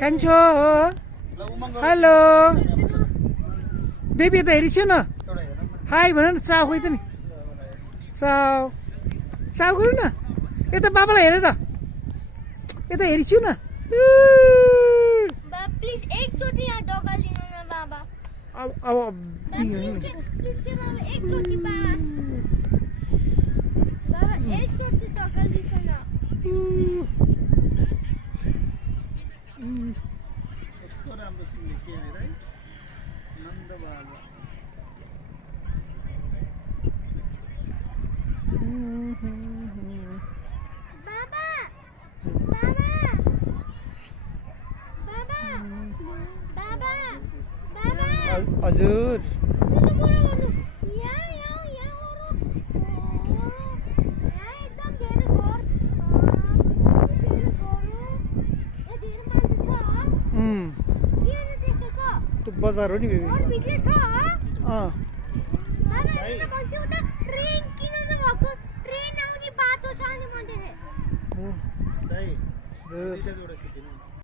कान्छो hello baby त हेरिछ्यो न हाई भन न चाउ खोइ त नि चाउ चाउ गरौँ न यता बाबालाई हेर न यता हेरिछु न प्लिज एकचोटि यहाँ डकालिदिनु न बाबा अब प्लिज के बाबा एकचोटि बाबा एकचोटि डकालिदिनु न कस्तो राम्रो सिङ्गे के अरे है नन्द बाबा हजुर त्यो बजार हो नि बेबी दाइ दुईटा जोडा खिच्दिनु